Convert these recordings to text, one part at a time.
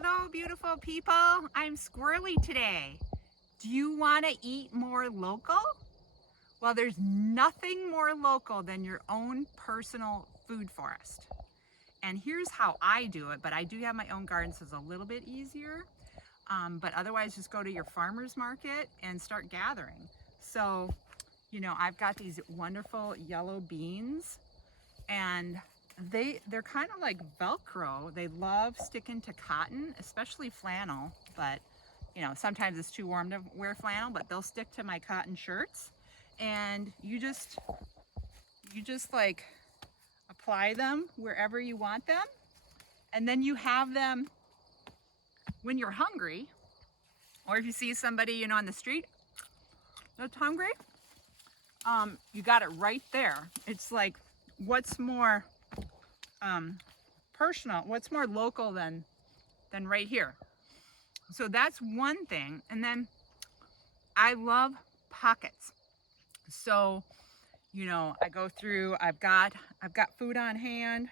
Hello, beautiful people. I'm squirrely today. Do you want to eat more local? Well, there's nothing more local than your own personal food forest. And here's how I do it, but I do have my own garden, so it's a little bit easier. But otherwise, just go to your farmer's market and start gathering. So, I've got these wonderful yellow beans, and they're kind of like Velcro. They love sticking to cotton, especially flannel, but sometimes it's too warm to wear flannel, but they'll stick to my cotton shirts. And you just like apply them wherever you want them. And then you have them when you're hungry, or if you see somebody, on the street that's hungry, you got it right there. It's like, what's more personal, what's more local than right here? So that's one thing. And then I love pockets. So, I go through, I've got food on hand.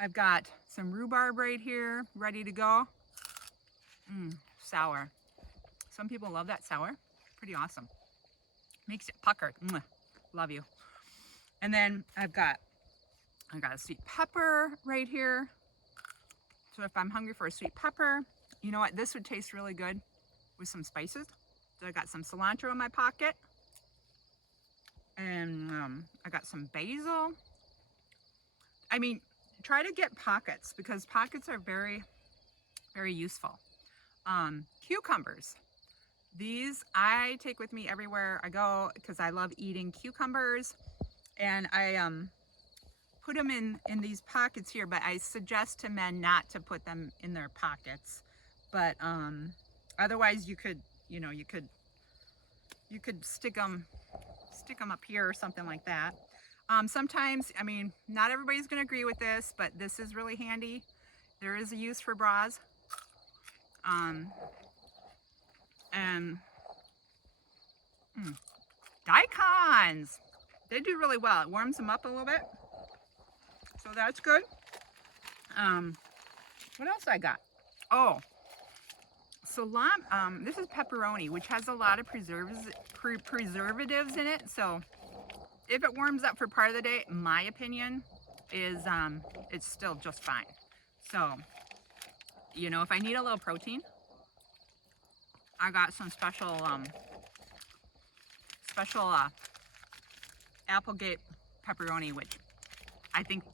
I've got some rhubarb right here, ready to go. Sour. Some people love that sour. Pretty awesome. Makes it pucker. Love you. And then I've got a sweet pepper right here. So if I'm hungry for a sweet pepper, you know what? This would taste really good with some spices. So I got some cilantro in my pocket. And I got some basil. I mean, try to get pockets because pockets are very, very useful. Cucumbers. These I take with me everywhere I go because I love eating cucumbers. And I put them in these pockets here, but I suggest to men not to put them in their pockets. But otherwise you could stick them up here or something like that. Sometimes, I mean, not everybody's going to agree with this, but this is really handy. There is a use for bras. And daikons, they do really well. It warms them up a little bit, so that's good. What else I got? Oh, salami. This is pepperoni, which has a lot of preservatives in it. So if it warms up for part of the day, my opinion is it's still just fine. So if I need a little protein, I got some special Applegate pepperoni, which I think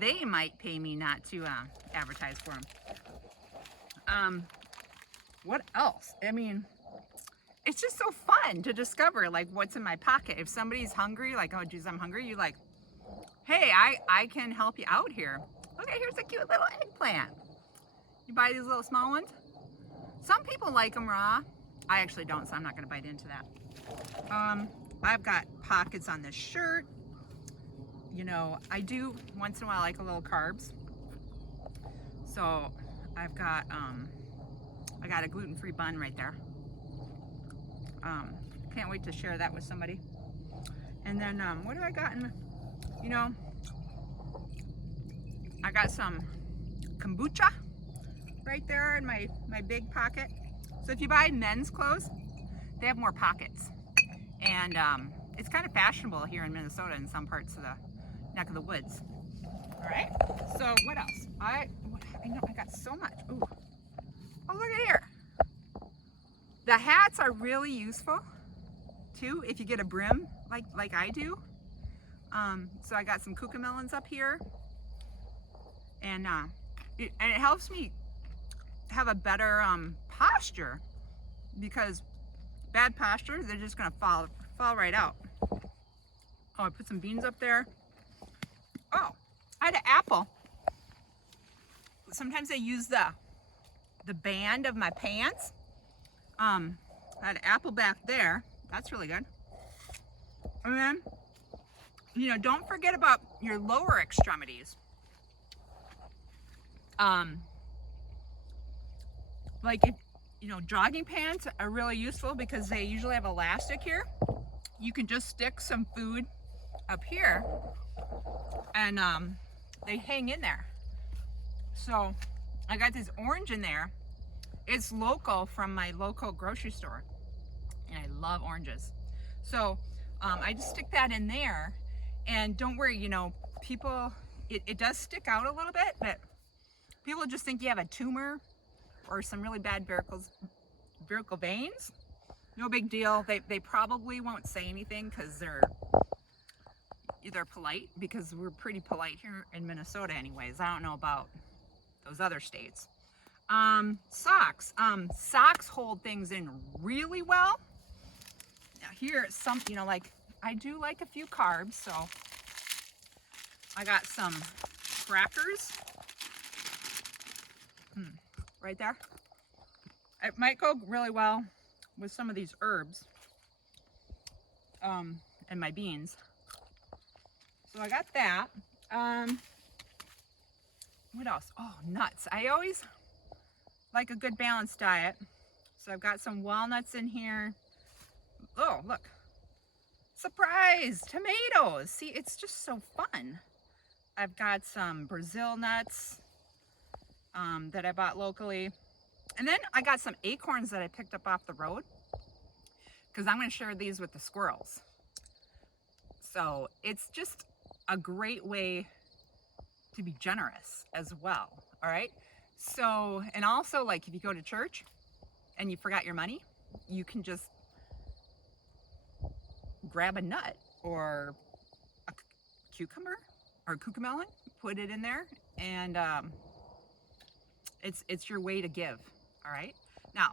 they might pay me not to advertise for them. What else? I mean, it's just so fun to discover like what's in my pocket. If somebody's hungry, like, oh geez, I'm hungry, you like, hey, I can help you out here. Okay, here's a cute little eggplant. You buy these little small ones. Some people like them raw. I actually don't, so I'm not going to bite into that. I've got pockets on this shirt. I do once in a while like a little carbs. So I've got I got a gluten-free bun right there. Can't wait to share that with somebody. And then what do I got in? I got some kombucha right there in my big pocket. So if you buy men's clothes, they have more pockets. And it's kind of fashionable here in Minnesota in some parts of the neck of the woods. All right. So what else? I got so much. Ooh. Oh, look at here. The hats are really useful too if you get a brim like I do. So I got some cucamelons up here, and it helps me have a better posture, because bad posture, they're just gonna fall right out. Oh, I put some beans up there. Oh, I had an apple. Sometimes I use the band of my pants. I had an apple back there. That's really good. And then, don't forget about your lower extremities. Like if, jogging pants are really useful because they usually have elastic here. You can just stick some food up here and they hang in there. So I got this orange in there. It's local from my local grocery store, and I love oranges. So I just stick that in there, and don't worry, you know, people, it does stick out a little bit, but people just think you have a tumor or some really bad vertical veins. No big deal. They probably won't say anything because they're polite, because we're pretty polite here in Minnesota anyways. I don't know about those other states. Socks. Socks hold things in really well. Now here, you know, like I do like a few carbs, so I got some crackers. Right there. It might go really well with some of these herbs and my beans. So I got that. What else? Oh, nuts. I always like a good balanced diet. So I've got some walnuts in here. Oh, look. Surprise! Tomatoes! See, it's just so fun. I've got some Brazil nuts that I bought locally. And then I got some acorns that I picked up off the road, because I'm going to share these with the squirrels. So it's just a great way to be generous as well. All right. So, and also, like, if you go to church and you forgot your money, you can just grab a nut or a cucumber or a cucamelon, put it in there, and it's your way to give. All right. Now,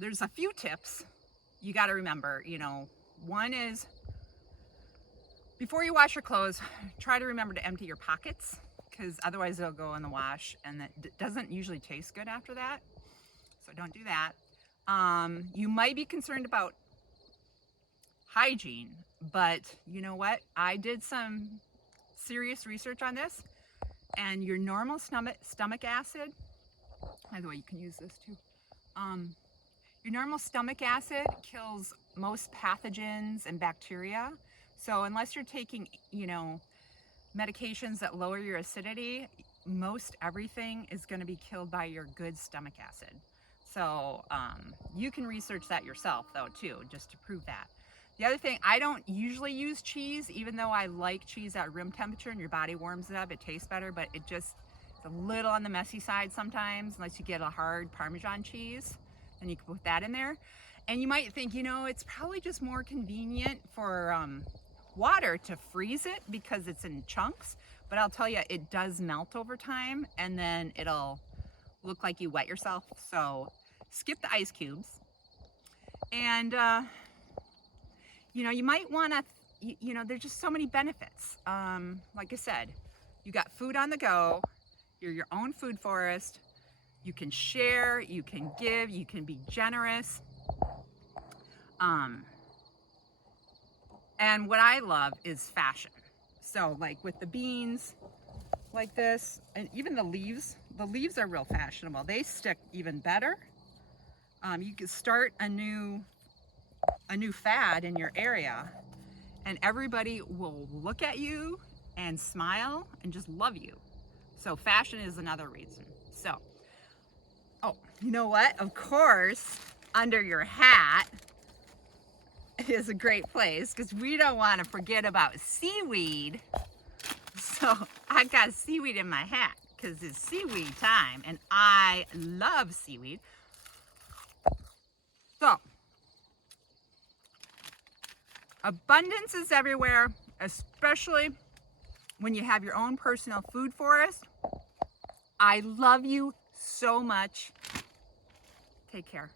there's a few tips you got to remember. You know, one is, before you wash your clothes, try to remember to empty your pockets, because otherwise they'll go in the wash, and it doesn't usually taste good after that. So don't do that. You might be concerned about hygiene, but you know what? I did some serious research on this, and your normal stomach acid, by the way, you can use this too. Your normal stomach acid kills most pathogens and bacteria. So unless you're taking, you know, medications that lower your acidity, most everything is going to be killed by your good stomach acid. So you can research that yourself though too, just to prove that. The other thing, I don't usually use cheese, even though I like cheese at room temperature and your body warms it up, it tastes better, but it's a little on the messy side sometimes, unless you get a hard Parmesan cheese, and you can put that in there. And you might think, you know, it's probably just more convenient for water to freeze it because it's in chunks, but I'll tell you, it does melt over time, and then it'll look like you wet yourself. So skip the ice cubes. And you know, you might want to, you know, there's just so many benefits. Like I said, you got food on the go, you're your own food forest, you can share, you can give, you can be generous. And what I love is fashion. So like with the beans like this, and even the leaves are real fashionable. They stick even better. You can start a new fad in your area, and everybody will look at you and smile and just love you. So fashion is another reason. So, oh, you know what? Of course, under your hat is a great place, because we don't want to forget about seaweed. So I got seaweed in my hat because it's seaweed time, and I love seaweed. So abundance is everywhere, especially when you have your own personal food forest. I love you so much. Take care.